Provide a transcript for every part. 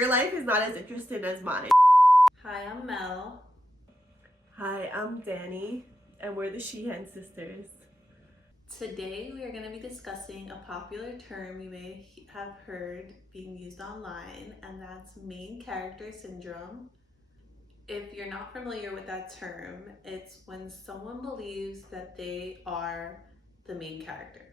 your life is not as interesting as mine. Hi, I'm Mel. Hi, I'm Danny, and we're the Sheehan sisters. Today we are going to be discussing a popular term you may have heard being used online, and that's main character syndrome. If you're not familiar with that term, it's when someone believes that they are the main character,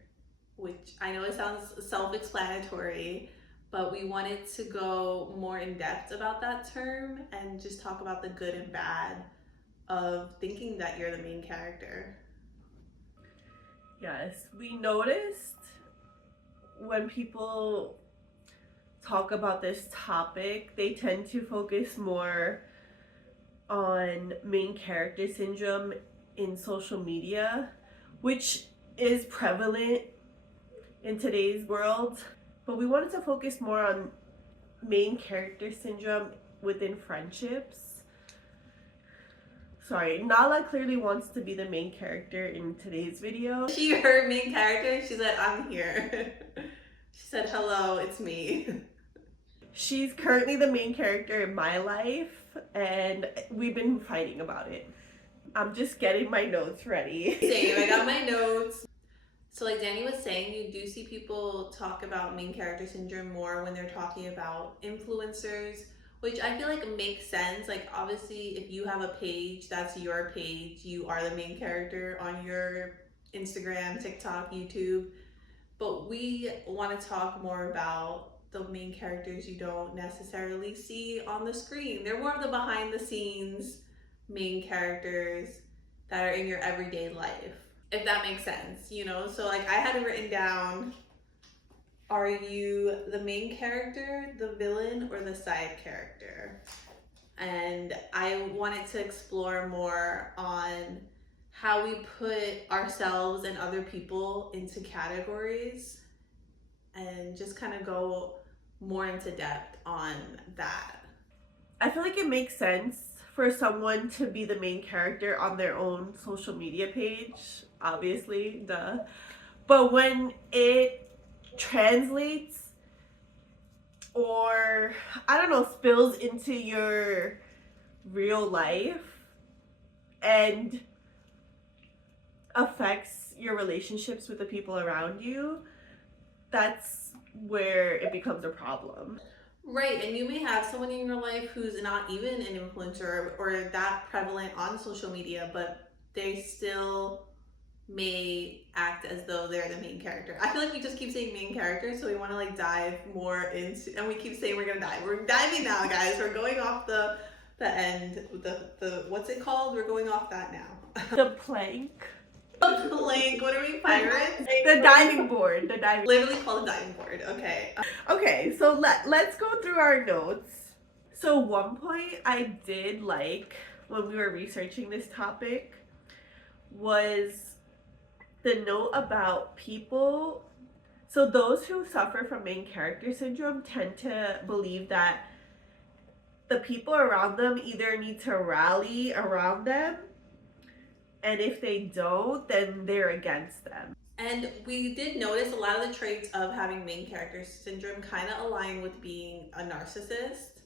which I know it sounds self-explanatory, but we wanted to go more in depth about that term and just talk about the good and bad of thinking that you're the main character. Yes, we noticed when people talk about this topic, they tend to focus more on main character syndrome in social media, which is prevalent in today's world. But we wanted to focus more on main character syndrome within friendships. Sorry, Nala clearly wants to be the main character in today's video. She heard main character, she said, I'm here. She said, hello, it's me. She's currently the main character in my life, and we've been fighting about it. I'm just getting my notes ready. Same, I got my notes. So like Danny was saying, you do see people talk about main character syndrome more when they're talking about influencers, which I feel like makes sense. Like obviously if you have a page, that's your page, you are the main character on your Instagram, TikTok, YouTube. But we want to talk more about the main characters you don't necessarily see on the screen. They're more of the behind the scenes main characters that are in your everyday life, if that makes sense, you know? So like I had it written down, are you the main character, the villain, or the side character? And I wanted to explore more on how we put ourselves and other people into categories and just kind of go more into depth on that. I feel like it makes sense for someone to be the main character on their own social media page, obviously, duh. But when it translates or, I don't know, spills into your real life and affects your relationships with the people around you, that's where it becomes a problem. Right, and you may have someone in your life who's not even an influencer or that prevalent on social media, but they still may act as though they're the main character. I feel like we just keep saying main character, so we want to like dive more into, and we keep saying we're gonna dive. We're diving now, guys. We're going off the end, the what's it called? We're going off that now. The plank. The plank. What are we, pirates? The diving board. The diving. Literally called a diving board. Okay. Okay, so let's go through our notes. So one point I did like when we were researching this topic was the note about people. So those who suffer from main character syndrome tend to believe that the people around them either need to rally around them, and if they don't, then they're against them. And we did notice a lot of the traits of having main character syndrome kind of align with being a narcissist,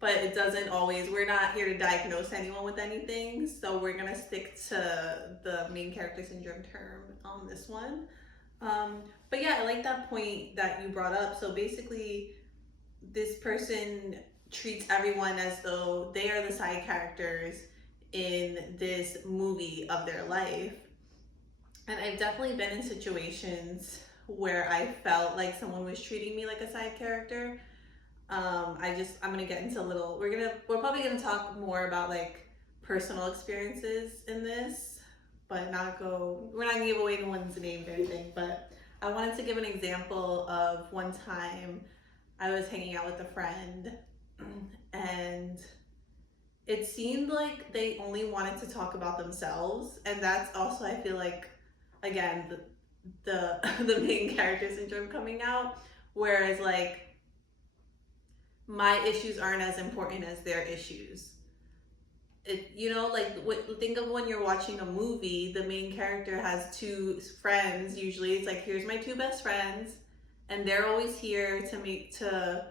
but it doesn't always. We're not here to diagnose anyone with anything, so we're gonna stick to the main character syndrome term on this one. But yeah, I like that point that you brought up. So basically, this person treats everyone as though they are the side characters in this movie of their life. And I've definitely been in situations where I felt like someone was treating me like a side character. I'm gonna get into a little, we're probably gonna talk more about like personal experiences in this, but we're not gonna give away anyone's name or anything, but I wanted to give an example of one time I was hanging out with a friend and it seemed like they only wanted to talk about themselves, and that's also, I feel like, again, the main character syndrome coming out, whereas like my issues aren't as important as their issues. Think of when you're watching a movie, the main character has two friends. Usually it's like, here's my two best friends, and they're always here to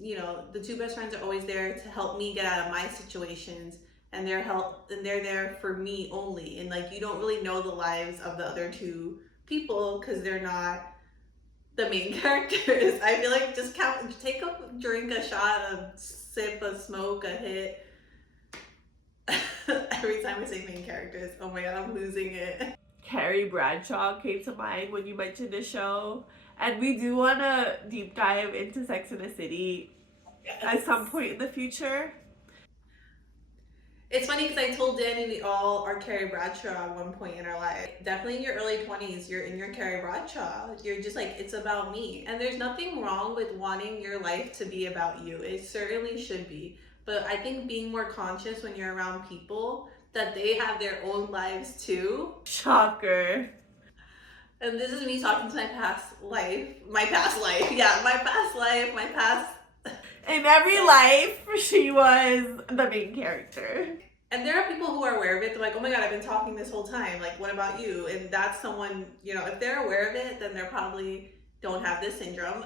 you know, the two best friends are always there to help me get out of my situations, and they're there for me only. And like, you don't really know the lives of the other two people because they're not the main characters. I feel like just take a drink, a shot, a sip, a smoke, a hit. Every time I say main characters, oh my god, I'm losing it. Carrie Bradshaw came to mind when you mentioned the show. And we do want to deep dive into Sex and the City at some point in the future. It's funny because I told Danny we all are Carrie Bradshaw at one point in our life. Definitely in your early 20s, you're in your Carrie Bradshaw. You're just like, it's about me. And there's nothing wrong with wanting your life to be about you. It certainly should be. But I think being more conscious when you're around people that they have their own lives too. Shocker. And this is me talking to my past life. Yeah, my past life, my past. In every life, she was the main character. And there are people who are aware of it. They're like, oh my god, I've been talking this whole time. Like, what about you? And that's someone, you know, if they're aware of it, then they're probably don't have this syndrome.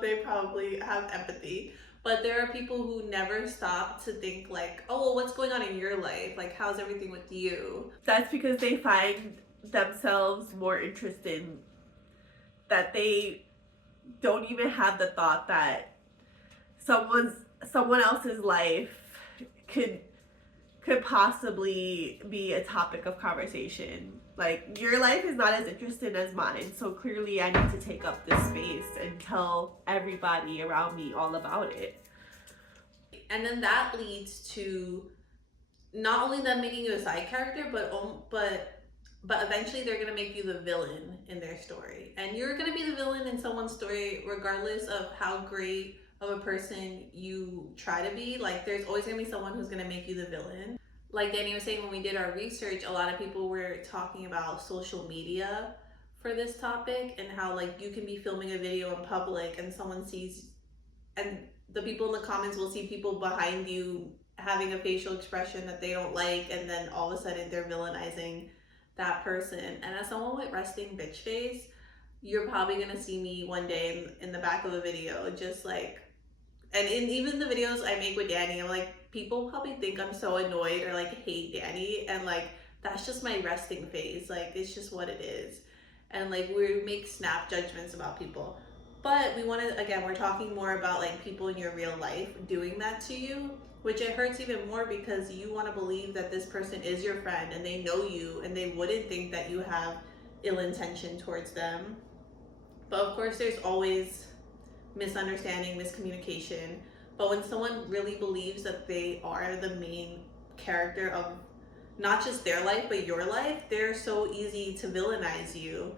They probably have empathy. But there are people who never stop to think like, oh, well, what's going on in your life? Like, how's everything with you? That's because they find themselves more interesting, that they don't even have the thought that someone else's life could possibly be a topic of conversation. Like, your life is not as interesting as mine, so clearly I need to take up this space and tell everybody around me all about it. And then that leads to not only them making you a side character, but eventually they're gonna make you the villain in their story, and you're gonna be the villain in someone's story regardless of how great of a person you try to be. Like, there's always gonna be someone who's gonna make you the villain. Like Danny was saying, when we did our research, a lot of people were talking about social media for this topic, and how like you can be filming a video in public and someone sees, and the people in the comments will see people behind you having a facial expression that they don't like, and then all of a sudden they're villainizing that person. And as someone with resting bitch face, you're probably gonna see me one day in the back of a video just like, and in even the videos I make with Danny, I'm like, people probably think I'm so annoyed or like hate Danny, and like that's just my resting face. Like, it's just what it is. And like, we make snap judgments about people. But we want to, again, we're talking more about like people in your real life doing that to you, which it hurts even more because you want to believe that this person is your friend and they know you and they wouldn't think that you have ill intention towards them. But of course, there's always misunderstanding, miscommunication. But when someone really believes that they are the main character of not just their life, but your life, they're so easy to villainize you.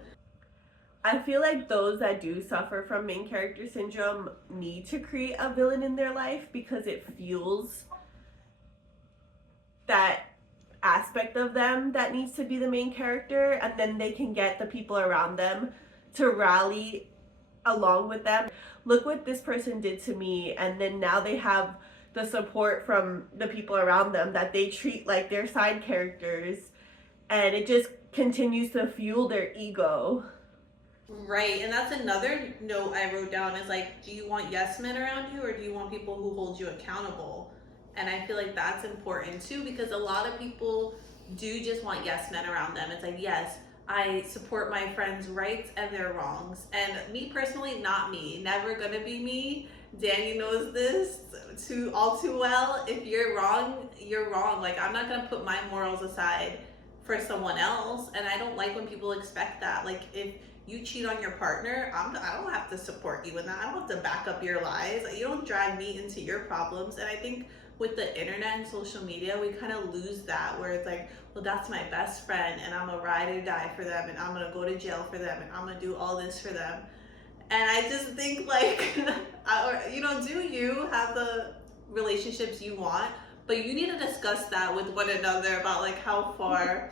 I feel like those that do suffer from main character syndrome need to create a villain in their life because it fuels that aspect of them that needs to be the main character, and then they can get the people around them to rally along with them. Look what this person did to me, and then now they have the support from the people around them that they treat like their side characters, and it just continues to fuel their ego. Right, and that's another note I wrote down is like, do you want yes men around you or do you want people who hold you accountable? And I feel like that's important too, because a lot of people do just want yes men around them. It's like, yes, I support my friends' rights and their wrongs. And me personally, not me. Never gonna be me. Danny knows this all too well. If you're wrong, you're wrong. Like, I'm not gonna put my morals aside for someone else. And I don't like when people expect that. Like, if you cheat on your partner, I don't have to support you in that. I don't have to back up your lies. You don't drag me into your problems. And I think with the internet and social media, we kind of lose that, where it's like, well, that's my best friend and I'm a ride or die for them and I'm gonna go to jail for them and I'm gonna do all this for them. And I just think like, you know, do you have the relationships you want, but you need to discuss that with one another about like how far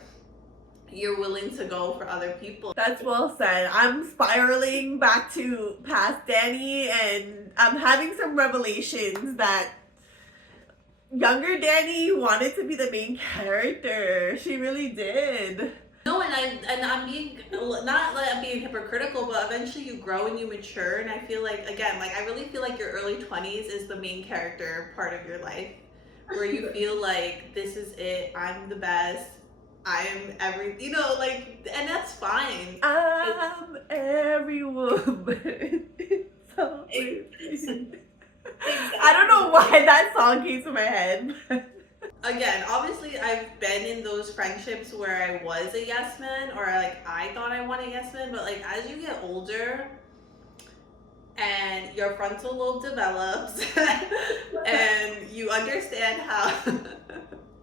you're willing to go for other people. That's well said. I'm spiraling back to past Danny, and I'm having some revelations that younger Danny wanted to be the main character. She really did. No, and I'm being not like I'm being hypocritical, but eventually you grow and you mature, and I feel like again, like I really feel like your early 20s is the main character part of your life, where you feel like this is it, I'm the best, I'm every, like, and that's fine. I'm every woman. So Exactly. I don't know why that song came to my head. Again, obviously, I've been in those friendships where I was a yes man, or like I thought I wanted a yes man, but like as you get older and your frontal lobe develops and you understand how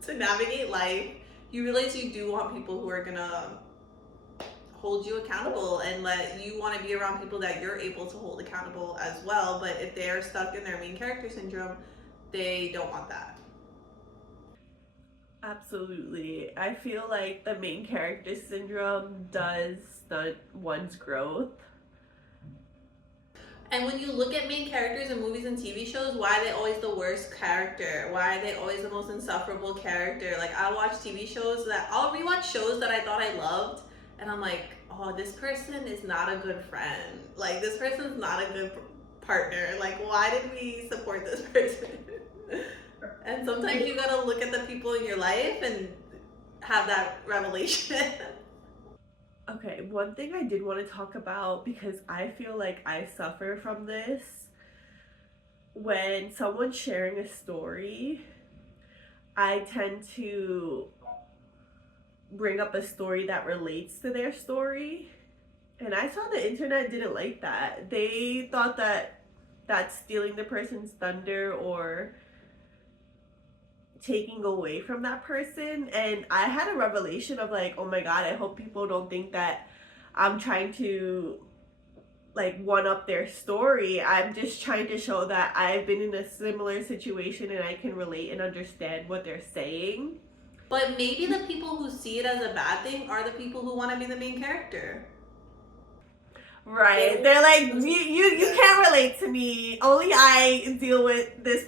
to navigate life, you realize you do want people who are gonna hold you accountable and let you want to be around people that you're able to hold accountable as well. But if they are stuck in their main character syndrome, they don't want that. Absolutely. I feel like the main character syndrome does stunt one's growth. And when you look at main characters in movies and TV shows, why are they always the worst character? Why are they always the most insufferable character? Like, I'll watch TV shows I'll rewatch shows that I thought I loved, and I'm like, oh, this person is not a good friend. Like, this person's not a good partner. Like, why did we support this person? And sometimes you gotta look at the people in your life and have that revelation. Okay, one thing I did want to talk about, because I feel like I suffer from this, when someone's sharing a story, I tend to bring up a story that relates to their story. And I saw the internet didn't like that. They thought that that's stealing the person's thunder or taking away from that person. And I had a revelation of like, oh my god, I hope people don't think that I'm trying to like one up their story. I'm just trying to show that I've been in a similar situation and I can relate and understand what they're saying. But maybe the people who see it as a bad thing are the people who want to be the main character. Right. They're like, you can't relate to me. Only I deal with this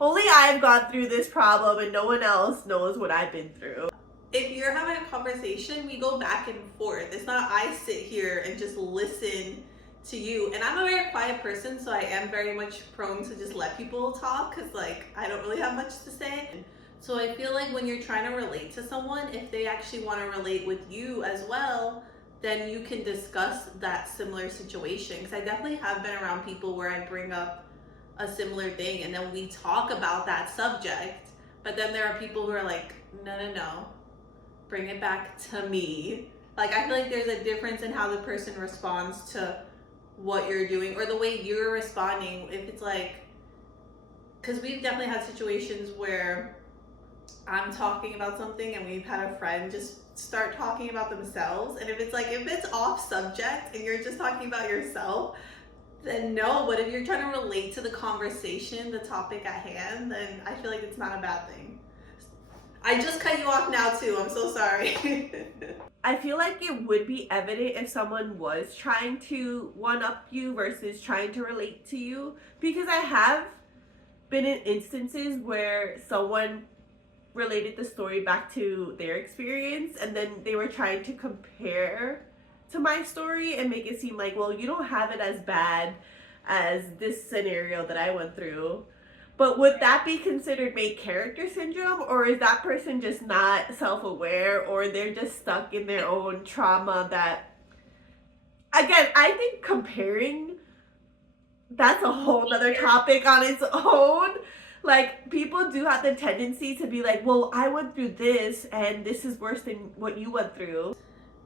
only I've gone through this problem and no one else knows what I've been through. If you're having a conversation, we go back and forth. It's not I sit here and just listen to you. And I'm a very quiet person, so I am very much prone to just let people talk because, like, I don't really have much to say. So I feel like when you're trying to relate to someone, if they actually want to relate with you as well, then you can discuss that similar situation. Because I definitely have been around people where I bring up a similar thing and then we talk about that subject. But then there are people who are like, no, bring it back to me. Like, I feel like there's a difference in how the person responds to what you're doing or the way you're responding. If it's like, because we've definitely had situations where I'm talking about something and we've had a friend just start talking about themselves. And if it's off subject and you're just talking about yourself, then no. But if you're trying to relate to the conversation, the topic at hand, then I feel like it's not a bad thing. I just cut you off now too. I'm so sorry. I feel like it would be evident if someone was trying to one up you versus trying to relate to you, because I have been in instances where someone related the story back to their experience and then they were trying to compare to my story and make it seem like, well, you don't have it as bad as this scenario that I went through. But would that be considered main character syndrome, or is that person just not self-aware, or they're just stuck in their own trauma? That, again, I think comparing, that's a whole nother topic on its own. Like, people do have the tendency to be like, well, I went through this and this is worse than what you went through.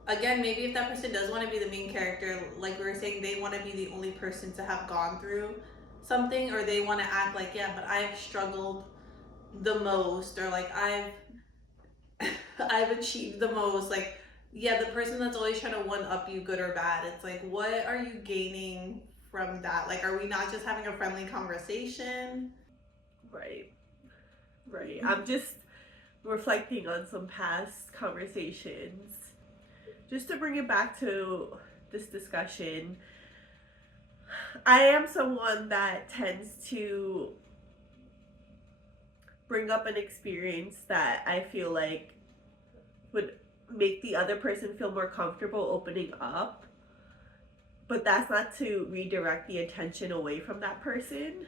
Again, maybe if that person does want to be the main character, like we were saying, they want to be the only person to have gone through something, or they want to act like, yeah, but I've struggled the most, or like I've achieved the most. Like, yeah, the person that's always trying to one up you, good or bad, it's like, what are you gaining from that? Like, are we not just having a friendly conversation? Right. I'm just reflecting on some past conversations just to bring it back to this discussion. I am someone that tends to bring up an experience that I feel like would make the other person feel more comfortable opening up, but that's not to redirect the attention away from that person.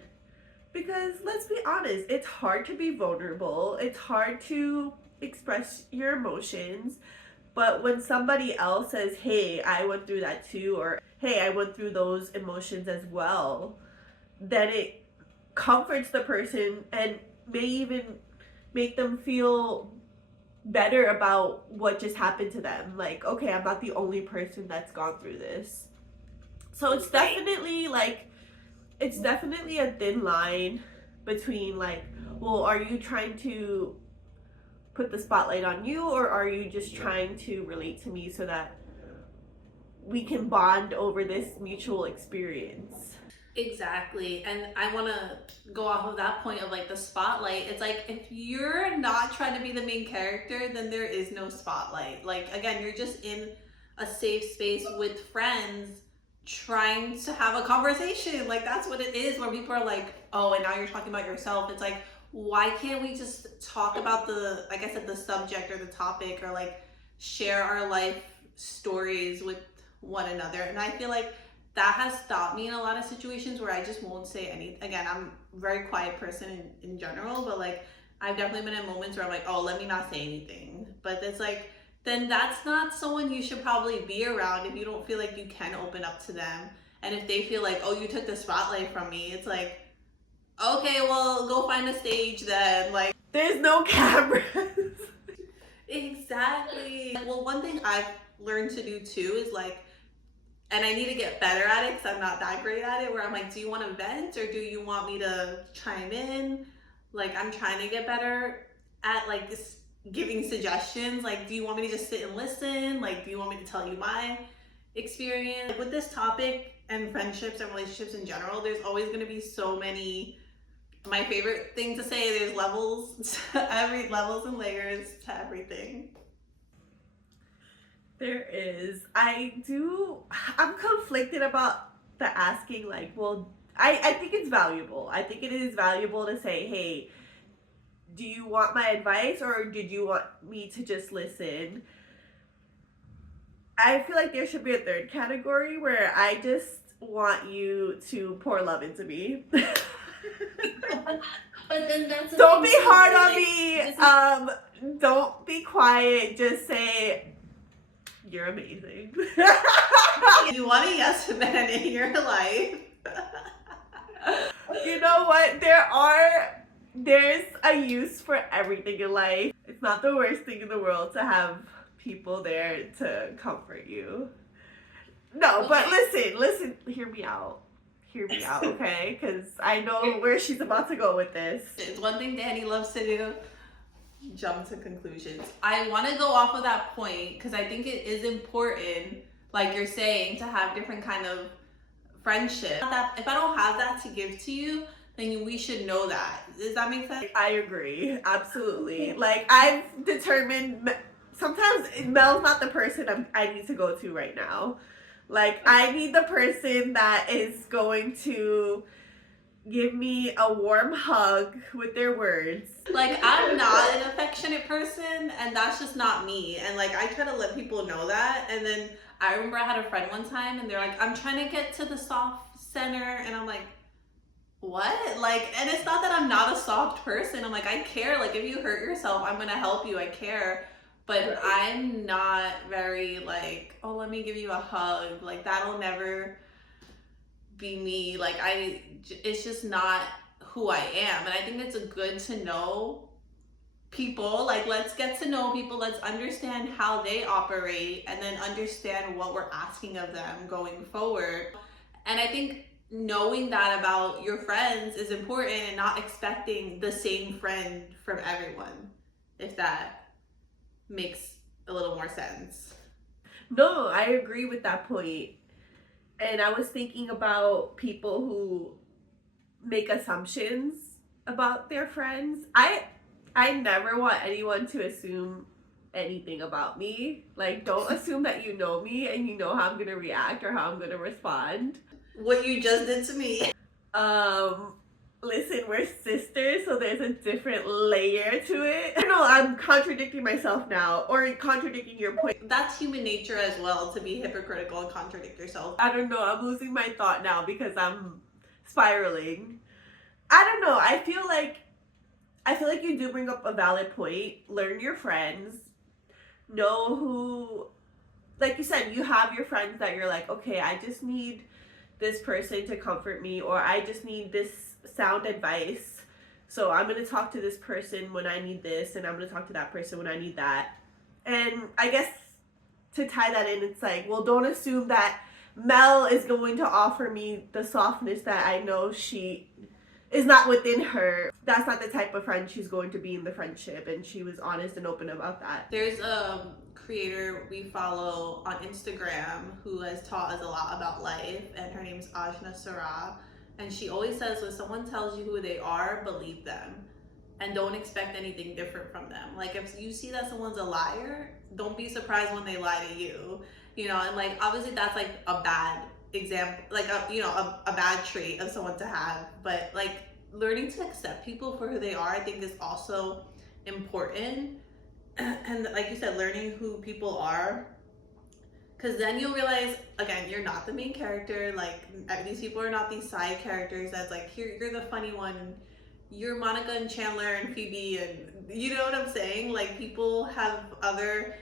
Because let's be honest, it's hard to be vulnerable, it's hard to express your emotions. But when somebody else says, hey, I went through that too, or hey, I went through those emotions as well, then it comforts the person and may even make them feel better about what just happened to them. Like, okay, I'm not the only person that's gone through this. So it's definitely a thin line between like, well, are you trying to put the spotlight on you, or are you just trying to relate to me so that we can bond over this mutual experience? Exactly. And I want to go off of that point of like the spotlight. It's like if you're not trying to be the main character, then there is no spotlight. Like, again, you're just in a safe space with friends trying to have a conversation. Like, that's what it is, where people are like, oh, and now you're talking about yourself. It's like, why can't we just talk about the, like I said, the subject or the topic, or like share our life stories with one another? And I feel like that has stopped me in a lot of situations where I just won't say anything. Again, I'm a very quiet person in general, but like I've definitely been in moments where I'm like, oh, let me not say anything. But it's like, then that's not someone you should probably be around if you don't feel like you can open up to them. And if they feel like, oh, you took the spotlight from me, it's like, okay, well, go find a stage then. Like, there's no cameras. Exactly. Well, one thing I've learned to do too is like, and I need to get better at it because I'm not that great at it, where I'm like, do you want to vent or do you want me to chime in? Like, I'm trying to get better at like this, giving suggestions. Like, do you want me to just sit and listen? Like, do you want me to tell you my experience? Like, with this topic and friendships and relationships in general, there's always going to be so many, my favorite thing to say, there's levels to levels and layers to everything. There is. I'm conflicted about the asking, like, well, I think it's valuable. I think it is valuable to say, hey, do you want my advice or did you want me to just listen? I feel like there should be a third category where I just want you to pour love into me. But then that's don't be hard on me. Don't be quiet. Just say, you're amazing. You want a yes man in your life. You know what? There's a use for everything in life. It's not the worst thing in the world to have people there to comfort you. No, but listen, hear me out, okay? Because I know where she's about to go with this. It's one thing Danny loves to do, jump to conclusions. I want to go off of that point because I think it is important, like you're saying, to have different kind of friendship. If I don't have that to give to you, then we should know that. Does that make sense? I agree, absolutely. Like, I've determined sometimes Mel's not the person I need to go to right now. Like, I need the person that is going to give me a warm hug with their words. Like, I'm not an affectionate person, and that's just not me. And like, I try to let people know that. And then I remember I had a friend one time, and they're like, I'm trying to get to the soft center, and I'm like, what? Like, and it's not that I'm not a soft person. I'm like, I care. Like, if you hurt yourself, I'm gonna help you. I care. But right. I'm not very like, oh, let me give you a hug. Like, that'll never be me. Like, it's just not who I am. And I think it's good to know people. Like, let's get to know people. Let's understand how they operate and then understand what we're asking of them going forward. And I think knowing that about your friends is important, and not expecting the same friend from everyone, if that makes a little more sense. No, I agree with that point. And I was thinking about people who make assumptions about their friends. I never want anyone to assume anything about me. Like, don't assume that you know me and you know how I'm gonna react or how I'm gonna respond. What you just did to me. Listen, we're sisters, so there's a different layer to it. I don't know, I'm contradicting myself now, or contradicting your point. That's human nature as well, to be hypocritical and contradict yourself. I don't know, I'm losing my thought now because I'm spiraling. I don't know, I feel like you do bring up a valid point. Learn your friends. Know who, like you said, you have your friends that you're like, okay, I just need this person to comfort me, or I just need this sound advice. So I'm going to talk to this person when I need this, and I'm going to talk to that person when I need that. And I guess to tie that in, it's like, well, don't assume that Mel is going to offer me the softness that I know she is not within her. That's not the type of friend she's going to be in the friendship, and she was honest and open about that. There's a creator we follow on Instagram who has taught us a lot about life, and her name's Ajna Sarah, and she always says, when someone tells you who they are, believe them and don't expect anything different from them. Like, if you see that someone's a liar, don't be surprised when they lie to you, you know. And like, obviously that's like a bad example, like a bad trait of someone to have, but like learning to accept people for who they are, I think, is also important. And like you said, learning who people are, because then you'll realize, again, you're not the main character. Like, these people are not these side characters that's like, here, you're the funny one, you're Monica and Chandler and Phoebe, and you know what I'm saying? Like, people have other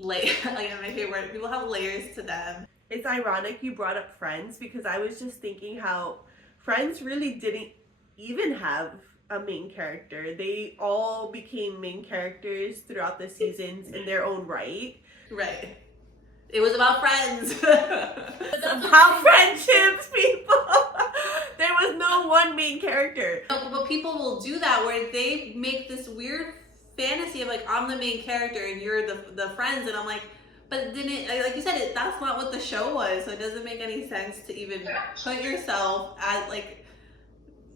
layers. Like, my favorite word, people have layers to them. It's ironic you brought up Friends, because I was just thinking how Friends really didn't even have a main character. They all became main characters throughout the seasons in their own right. Right. It was about friends. About friendships, people. There was no one main character. But people will do that where they make this weird fantasy of like, I'm the main character and you're the friends, and I'm like, but then like you said, that's not what the show was, so it doesn't make any sense to even put yourself as like,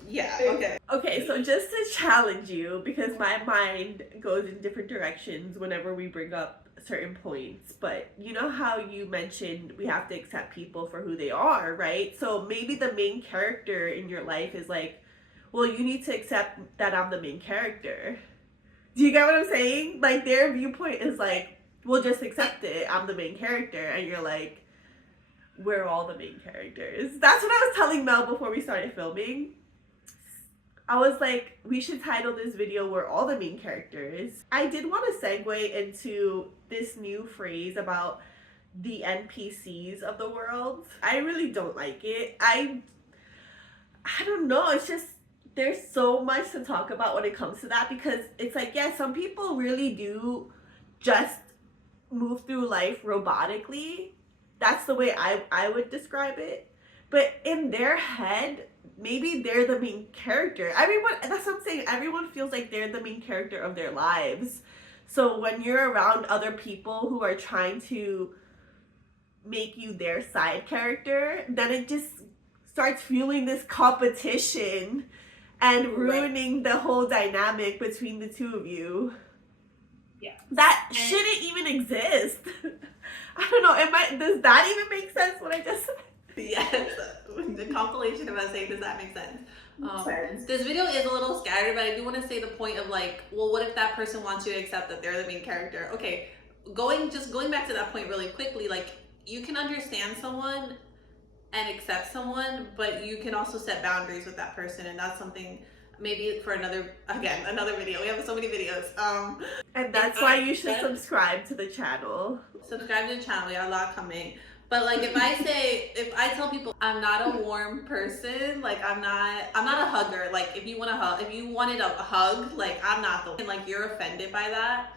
yeah, okay. Okay, so just to challenge you, because my mind goes in different directions whenever we bring up certain points, but you know how you mentioned we have to accept people for who they are, right? So maybe the main character in your life is like, well, you need to accept that I'm the main character. Do you get what I'm saying? Like, their viewpoint is like, well, just accept it, I'm the main character, and you're like, we're all the main characters. That's what I was telling Mel before we started filming. I was like, we should title this video "We're All the Main Characters." I did want to segue into this new phrase about the NPCs of the world. I really don't like it. I don't know, it's just, there's so much to talk about when it comes to that, because it's like, yeah, some people really do just move through life robotically. That's the way I would describe it. But in their head, maybe they're the main character. Everyone, that's what I'm saying, everyone feels like they're the main character of their lives. So when you're around other people who are trying to make you their side character, then it just starts fueling this competition and ruining the whole dynamic between the two of you. Yeah. That shouldn't even exist. I don't know, does that even make sense what I just said? Yes, the compilation of us saying, does that make sense? This video is a little scattered, but I do want to say the point of like, well, what if that person wants you to accept that they're the main character? Okay, going back to that point really quickly, like, you can understand someone and accept someone, but you can also set boundaries with that person, and that's something maybe for another video. We have so many videos. And that's why you should subscribe to the channel. Subscribe to the channel, we got a lot coming. But like, if I tell people I'm not a warm person, like I'm not a hugger. Like, if you wanted a hug, like I'm not the one. And like, you're offended by that,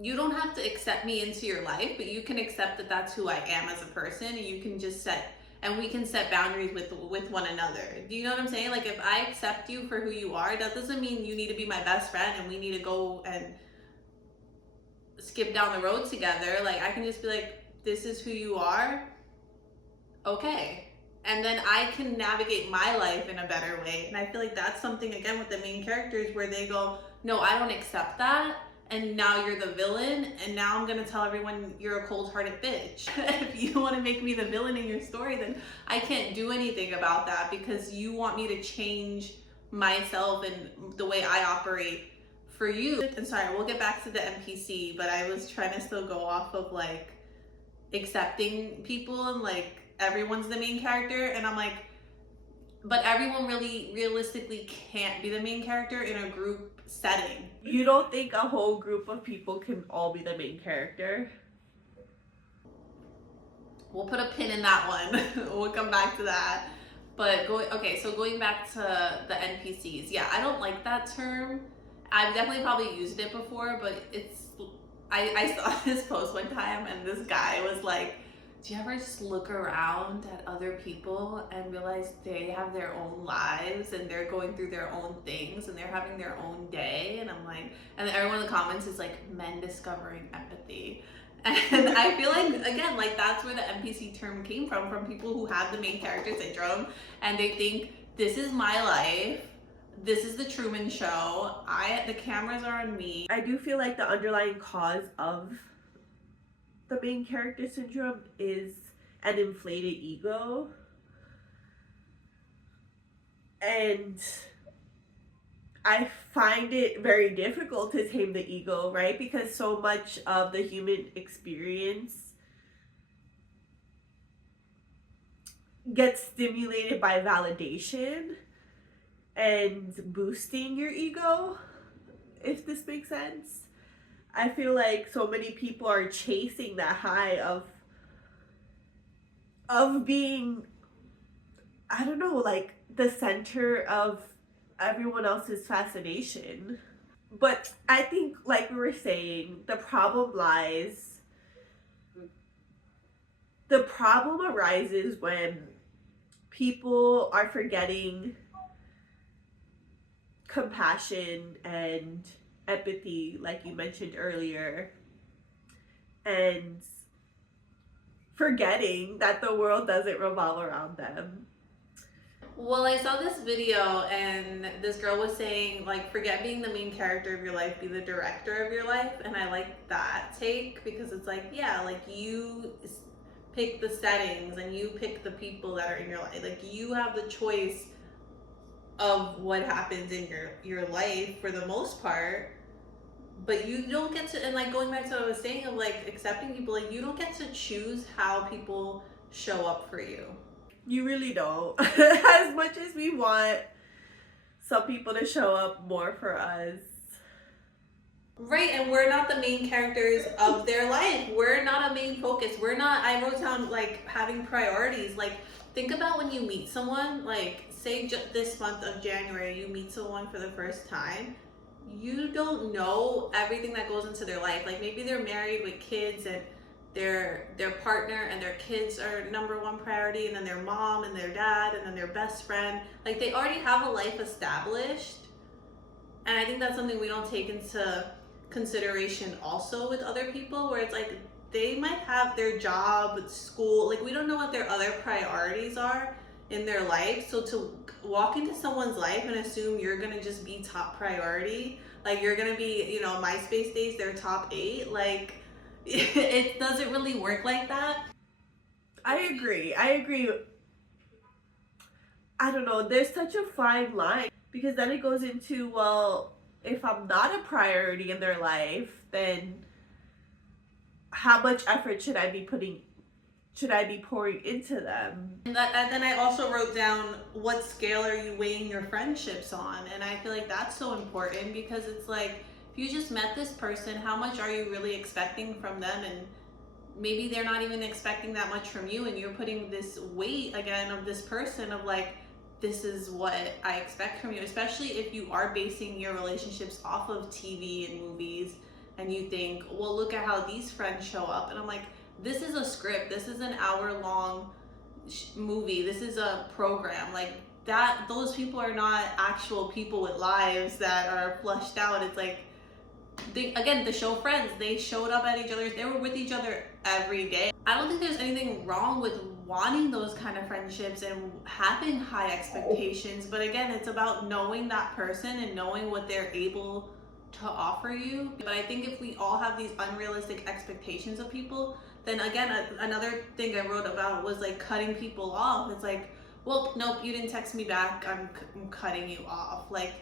you don't have to accept me into your life, but you can accept that that's who I am as a person, and you can just we can set boundaries with one another. Do you know what I'm saying? Like, if I accept you for who you are, that doesn't mean you need to be my best friend and we need to go and skip down the road together. Like, I can just be like, this is who you are, okay, and then I can navigate my life in a better way. And I feel like that's something, again, with the main characters, where they go, no, I don't accept that, and now you're the villain, and now I'm gonna tell everyone you're a cold-hearted bitch. If you want to make me the villain in your story, then I can't do anything about that, because you want me to change myself and the way I operate for you. And sorry, we'll get back to the NPC, but I was trying to still go off of like accepting people and like everyone's the main character, and I'm like, but everyone really realistically can't be the main character in a group setting. You don't think a whole group of people can all be the main character? We'll put a pin in that one. We'll come back to that. But going back to the NPCs. Yeah, I don't like that term. I've definitely probably used it before, but I saw this post one time and this guy was like, do you ever just look around at other people and realize they have their own lives and they're going through their own things and they're having their own day? And I'm like, and everyone in the comments is like, men discovering empathy. And I feel like, again, like that's where the NPC term came from people who have the main character syndrome and they think, this is my life, this is the Truman Show, the cameras are on me. I do feel like the underlying cause of the main character syndrome is an inflated ego. And I find it very difficult to tame the ego, right? Because so much of the human experience gets stimulated by validation and boosting your ego, if this makes sense. I feel like so many people are chasing that high of being, I don't know, like the center of everyone else's fascination. But I think, like we were saying, the problem arises when people are forgetting compassion and empathy, like you mentioned earlier, and forgetting that the world doesn't revolve around them. Well, I saw this video and this girl was saying, like, forget being the main character of your life, be the director of your life. And I like that take because it's like, yeah, like you pick the settings and you pick the people that are in your life. Like you have the choice of what happens in your life for the most part, but you don't get to, and like going back to what I was saying of like accepting people, like you don't get to choose how people show up for you. You really don't. As much as we want some people to show up more for us. Right, and we're not the main characters of their life. We're not a main focus. We're not, I wrote down like having priorities. Like think about when you meet someone, like say this month of January, you meet someone for the first time. You don't know everything that goes into their life. Like maybe they're married with kids and their partner and their kids are number one priority, and then their mom and their dad and then their best friend. Like they already have a life established. And I think that's something we don't take into consideration also with other people, where it's like they might have their job, school, like we don't know what their other priorities are in their life. So to walk into someone's life and assume you're gonna just be top priority, like you're gonna be, you know, MySpace days, their top 8, like it doesn't really work like that. I agree. I don't know, there's such a fine line, because then it goes into, well, if I'm not a priority in their life, then how much effort should I be pouring into them? And then I also wrote down, what scale are you weighing your friendships on? And I feel like that's so important, because it's like, if you just met this person, how much are you really expecting from them? And maybe they're not even expecting that much from you, and you're putting this weight again of this person of like, this is what I expect from you, especially if you are basing your relationships off of TV and movies, and you think, well, look at how these friends show up. And I'm like, this is a script, this is an hour-long movie, this is a program. Like that, those people are not actual people with lives that are flushed out. It's like, again, the show Friends, they showed up at each other's, they were with each other every day. I don't think there's anything wrong with wanting those kind of friendships and having high expectations, but again, it's about knowing that person and knowing what they're able to offer you. But I think if we all have these unrealistic expectations of people, then again, another thing I wrote about was like cutting people off. It's like, well, nope, you didn't text me back, I'm cutting you off. Like,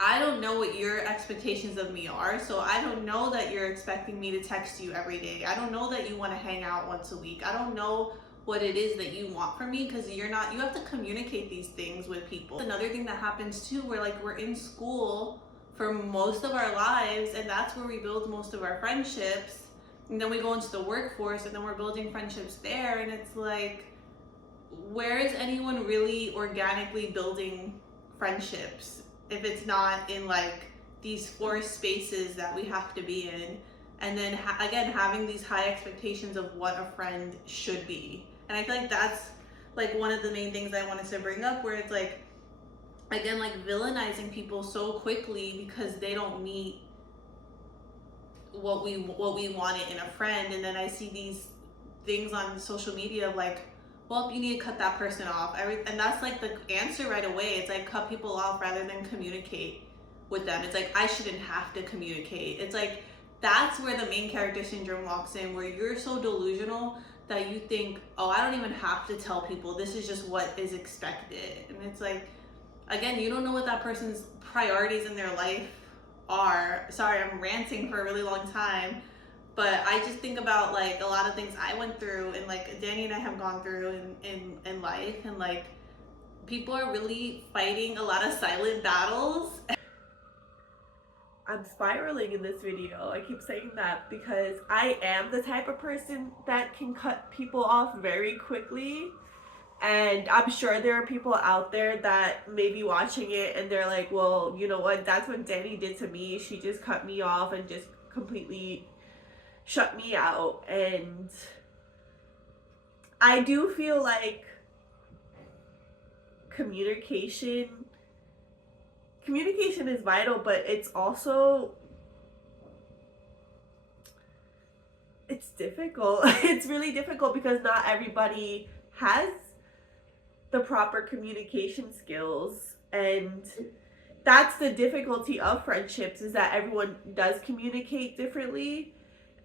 I don't know what your expectations of me are, so I don't know that you're expecting me to text you every day. I don't know that you want to hang out once a week. I don't know what it is that you want from me, because you have to communicate these things with people. Another thing that happens too, where like we're in school for most of our lives, and that's where we build most of our friendships, and then we go into the workforce and then we're building friendships there, and it's like, where is anyone really organically building friendships if it's not in like these forced spaces that we have to be in? And then again, having these high expectations of what a friend should be. And I feel like that's like one of the main things I wanted to bring up, where it's like, again, like villainizing people so quickly because they don't meet what we wanted in a friend. And then I see these things on social media of like, well, you need to cut that person off. And that's like the answer right away. It's like, cut people off rather than communicate with them. It's like, I shouldn't have to communicate. It's like, that's where the main character syndrome walks in, where you're so delusional that you think, oh, I don't even have to tell people. This is just what is expected. And it's like, again, you don't know what that person's priorities in their life are. Sorry, I'm ranting for a really long time. But I just think about like a lot of things I went through, and like Danny and I have gone through in life, and like people are really fighting a lot of silent battles. I'm spiraling in this video. I keep saying that because I am the type of person that can cut people off very quickly. And I'm sure there are people out there that may be watching it and they're like, well, you know what? That's what Danny did to me. She just cut me off and just completely shut me out. And I do feel like communication is vital, but it's also, it's difficult. It's really difficult because not everybody has the proper communication skills, and that's the difficulty of friendships, is that everyone does communicate differently,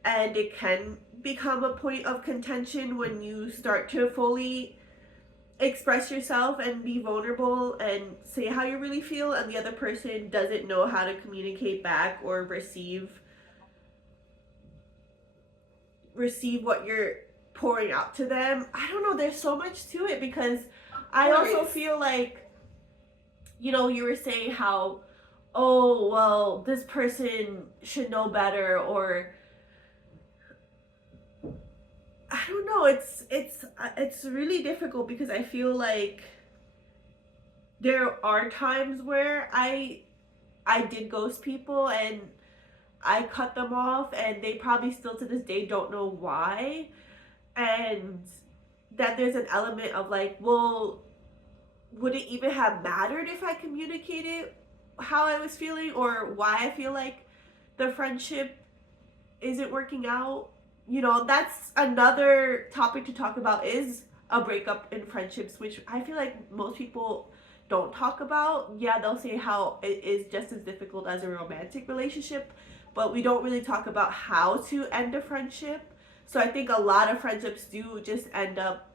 and it can become a point of contention when you start to fully express yourself and be vulnerable and say how you really feel, and the other person doesn't know how to communicate back or receive what you're pouring out to them. I don't know, there's so much to it, because I also feel like, you know, you were saying how, oh, well, this person should know better, or I don't know, it's really difficult, because I feel like there are times where I did ghost people and I cut them off, and they probably still to this day don't know why. And that there's an element of like, well, would it even have mattered if I communicated how I was feeling or why I feel like the friendship isn't working out? You know, that's another topic to talk about, is a breakup in friendships, which I feel like most people don't talk about. Yeah, they'll say how it is just as difficult as a romantic relationship, but we don't really talk about how to end a friendship. So I think a lot of friendships do just end up,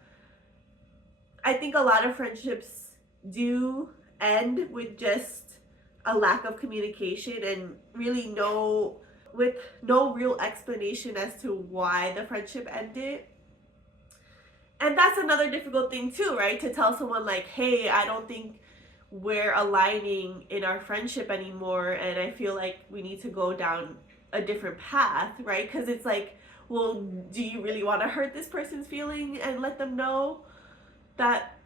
I think a lot of friendships do end with just a lack of communication, and really with no real explanation as to why the friendship ended. And that's another difficult thing too, right? To tell someone like, hey, I don't think we're aligning in our friendship anymore, and I feel like we need to go down a different path, right? Because it's like, well, do you really want to hurt this person's feeling and let them know that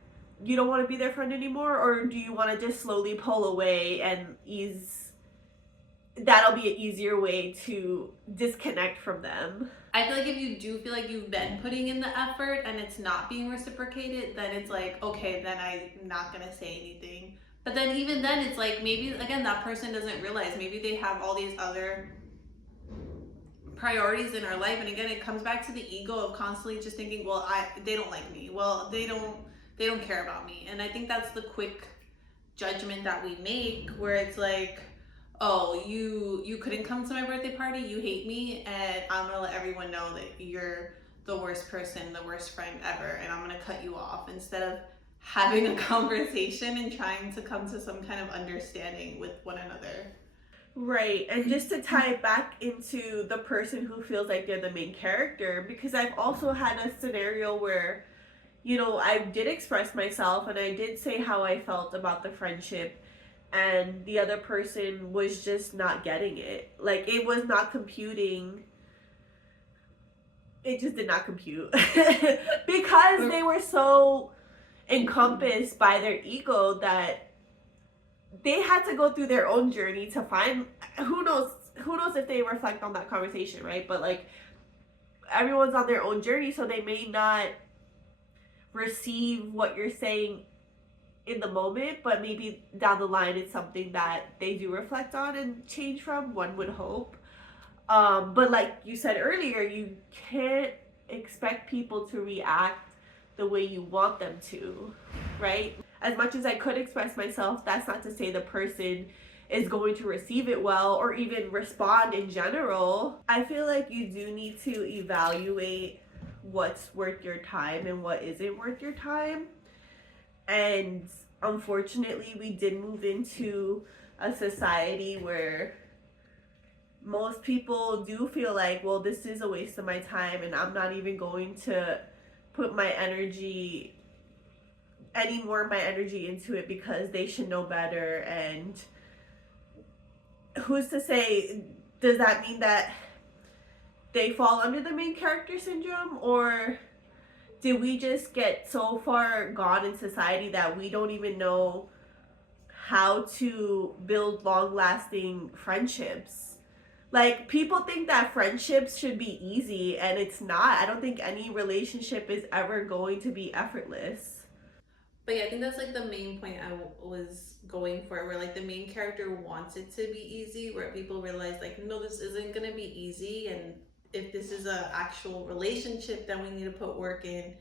you don't want to be their friend anymore? Or do you want to just slowly pull away and that'll be an easier way to disconnect from them? I feel like if you do feel like you've been putting in the effort and it's not being reciprocated, then it's like, okay, then I'm not gonna say anything. But then even then, it's like, maybe again that person doesn't realize, maybe they have all these other priorities in our life. And again, it comes back to the ego of constantly just thinking, well, they don't like me, well, they don't care about me. And I think that's the quick judgment that we make, where it's like, oh, you couldn't come to my birthday party, you hate me, and I'm gonna let everyone know that you're the worst person, the worst friend ever, and I'm gonna cut you off, instead of having a conversation and trying to come to some kind of understanding with one another. Right, and just to tie it back into the person who feels like they're the main character, because I've also had a scenario where, I did express myself and I did say how I felt about the friendship, and the other person was just not getting it. Like, it was not computing. It just did not compute. Because they were so encompassed by their ego that they had to go through their own journey to find, who knows if they reflect on that conversation, right? But like, everyone's on their own journey, so they may not receive what you're saying in the moment, but maybe down the line it's something that they do reflect on and change from, one would hope. But like you said earlier, you can't expect people to react the way you want them to, right? As much as I could express myself, that's not to say the person is going to receive it well or even respond in general. I feel like you do need to evaluate what's worth your time and what isn't worth your time. And unfortunately, we did move into a society where most people do feel like, well, this is a waste of my time and I'm not even going to put my energy, any more of my energy into it, because they should know better. And who's to say, does that mean that they fall under the main character syndrome, or did we just get so far gone in society that we don't even know how to build long lasting friendships? Like, people think that friendships should be easy, and it's not. I don't think any relationship is ever going to be effortless. But yeah, I think that's like the main point was going for, where like the main character wants it to be easy, where people realize like, no, this isn't gonna be easy, and if this is a actual relationship, then we need to put work in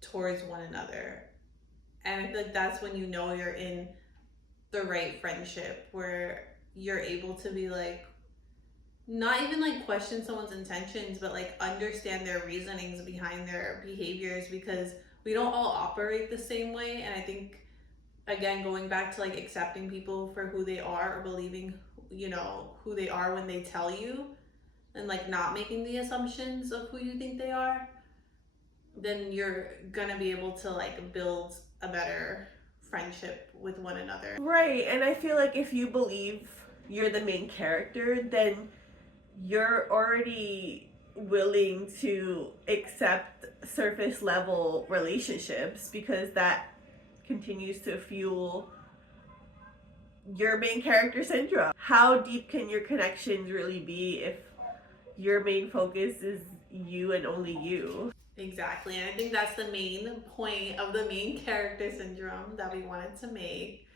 towards one another. And I feel like that's when you know you're in the right friendship, where you're able to be like, not even like question someone's intentions, but like understand their reasonings behind their behaviors, because we don't all operate the same way. And I think, again, going back to like accepting people for who they are, or believing, who they are when they tell you, and like not making the assumptions of who you think they are, then you're gonna be able to like build a better friendship with one another. Right, and I feel like if you believe you're the main character, then you're already willing to accept surface level relationships, because that continues to fuel your main character syndrome. How deep can your connections really be if your main focus is you and only you? Exactly. And I think that's the main point of the main character syndrome that we wanted to make,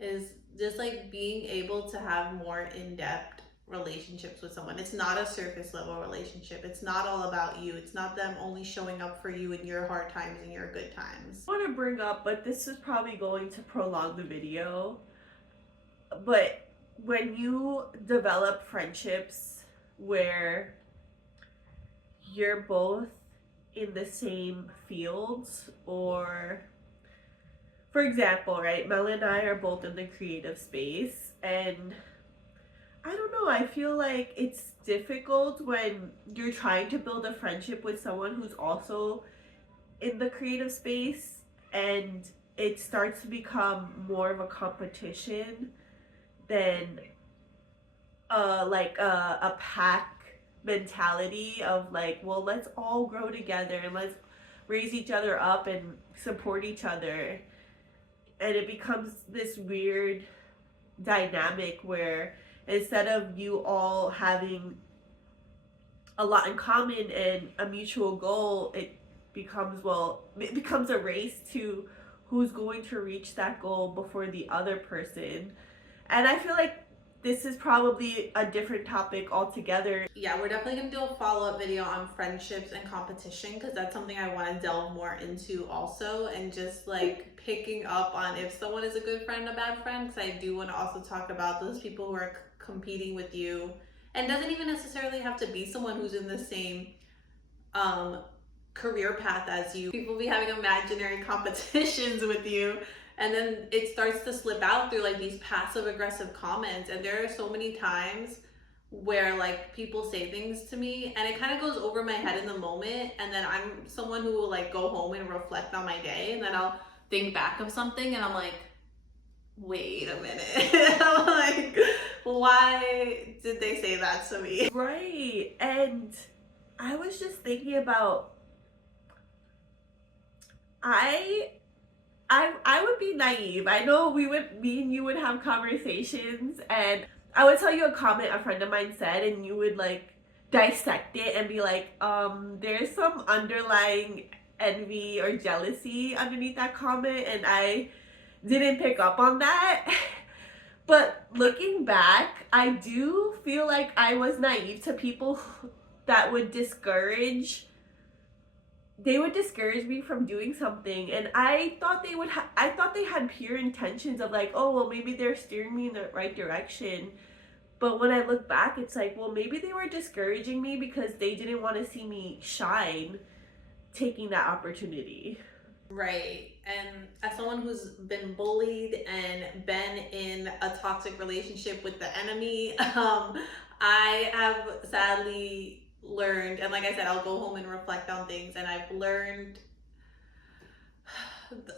is just like being able to have more in-depth relationships with someone. It's not a surface level relationship. It's not all about you. It's not them only showing up for you in your hard times and your good times. I want to bring up, but this is probably going to prolong the video, but when you develop friendships where you're both in the same fields, or for example, right, Mel and I are both in the creative space, and I don't know, I feel like it's difficult when you're trying to build a friendship with someone who's also in the creative space, and it starts to become more of a competition than a pack mentality of like, well, let's all grow together and let's raise each other up and support each other. And it becomes this weird dynamic where instead of you all having a lot in common and a mutual goal, it becomes a race to who's going to reach that goal before the other person. And I feel like this is probably a different topic altogether. Yeah, we're definitely going to do a follow-up video on friendships and competition, because that's something I want to delve more into also, and just like picking up on if someone is a good friend, a bad friend, because I do want to also talk about those people who are competing with you, and doesn't even necessarily have to be someone who's in the same career path as you. People be having imaginary competitions with you, and then it starts to slip out through like these passive aggressive comments. And there are so many times where like people say things to me and it kind of goes over my head in the moment, and then I'm someone who will like go home and reflect on my day, and then I'll think back of something and I'm like, wait a minute. I'm like, why did they say that to me? Right. And I was just thinking about, I would be naive. I know me and you would have conversations, and I would tell you a comment a friend of mine said, and you would like dissect it and be like, there's some underlying envy or jealousy underneath that comment, and I didn't pick up on that. But looking back, I do feel like I was naive to people that would discourage me from doing something, and I thought I thought they had pure intentions of like, oh well, maybe they're steering me in the right direction. But when I look back, it's like, well, maybe they were discouraging me because they didn't want to see me shine, taking that opportunity. Right. And as someone who's been bullied and been in a toxic relationship with the enemy, I have sadly learned, and like I said, I'll go home and reflect on things, and I've learned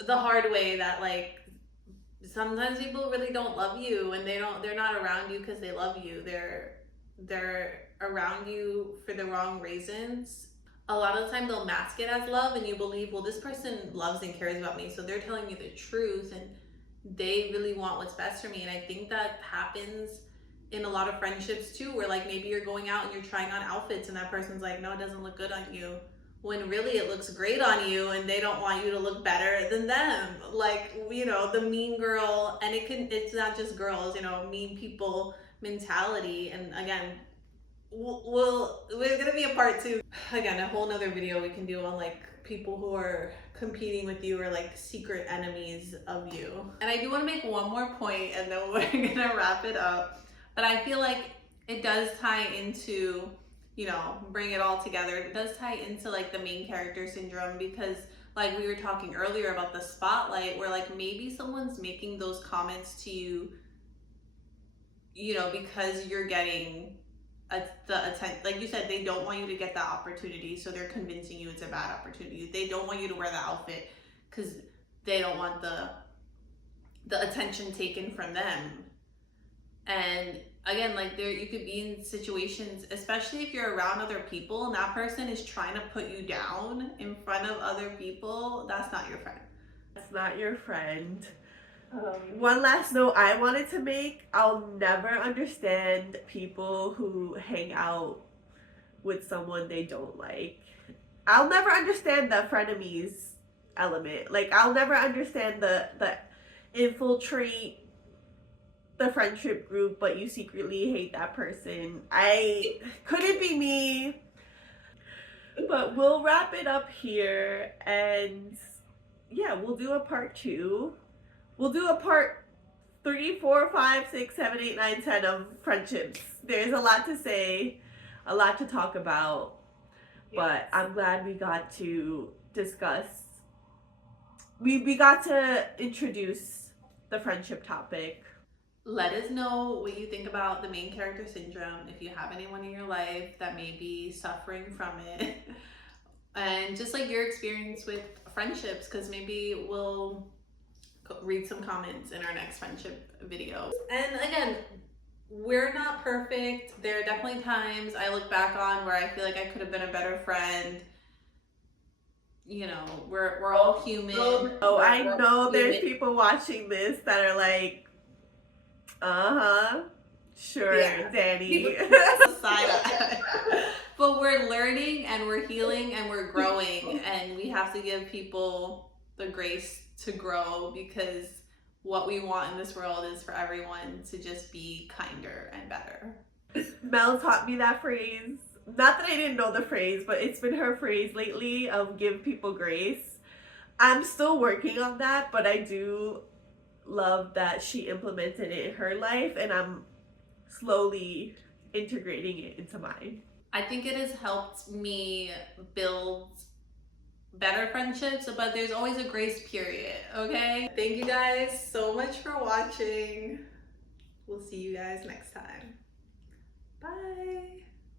the hard way that like sometimes people really don't love you, and they're not around you because they love you. They're around you for the wrong reasons. A lot of the time they'll mask it as love, and you believe, well, this person loves and cares about me, so they're telling me the truth and they really want what's best for me. And I think that happens in a lot of friendships too, where like maybe you're going out and you're trying on outfits and that person's like, no, it doesn't look good on you, when really it looks great on you, and they don't want you to look better than them. Like, you know, the mean girl, and it's not just girls, you know, mean people mentality. And again, we're gonna be a part two, again, a whole nother video we can do on like people who are competing with you or like secret enemies of you. And I do want to make one more point and then we're gonna wrap it up, but I feel like it does tie into, you know, bring it all together. It does tie into like the main character syndrome, because like we were talking earlier about the spotlight, where like maybe someone's making those comments to you, you know, because you're getting the attention. Like you said, they don't want you to get that opportunity, so they're convincing you it's a bad opportunity. They don't want you to wear the outfit because they don't want the attention taken from them. And again, like there, you could be in situations, especially if you're around other people and that person is trying to put you down in front of other people. That's not your friend. That's not your friend. One last note I wanted to make: I'll never understand people who hang out with someone they don't like. I'll never understand the frenemies element. Like, I'll never understand the infiltrate the friendship group, but you secretly hate that person. I couldn't be me. But we'll wrap it up here, and yeah, we'll do a part 2. We'll do a part 3, 4, 5, 6, 7, 8, 9, 10 of friendships. There's a lot to say, a lot to talk about, but I'm glad we got to discuss. We got to introduce the friendship topic. Let us know what you think about the main character syndrome, if you have anyone in your life that may be suffering from it, and just like your experience with friendships, because maybe we'll read some comments in our next friendship video. And again, we're not perfect. There are definitely times I look back on where I feel like I could have been a better friend. You know, we're all human. Oh, I know there's people watching this that are like, sure, yeah, Danny. Side eye. But we're learning and we're healing and we're growing, and we have to give people the grace to grow, because what we want in this world is for everyone to just be kinder and better. Mel taught me that phrase. Not that I didn't know the phrase, but it's been her phrase lately of give people grace. I'm still working on that, but I do love that she implemented it in her life, and I'm slowly integrating it into mine. I think it has helped me build better friendships, but there's always a grace period, okay? Thank you guys so much for watching. We'll see you guys next time. Bye.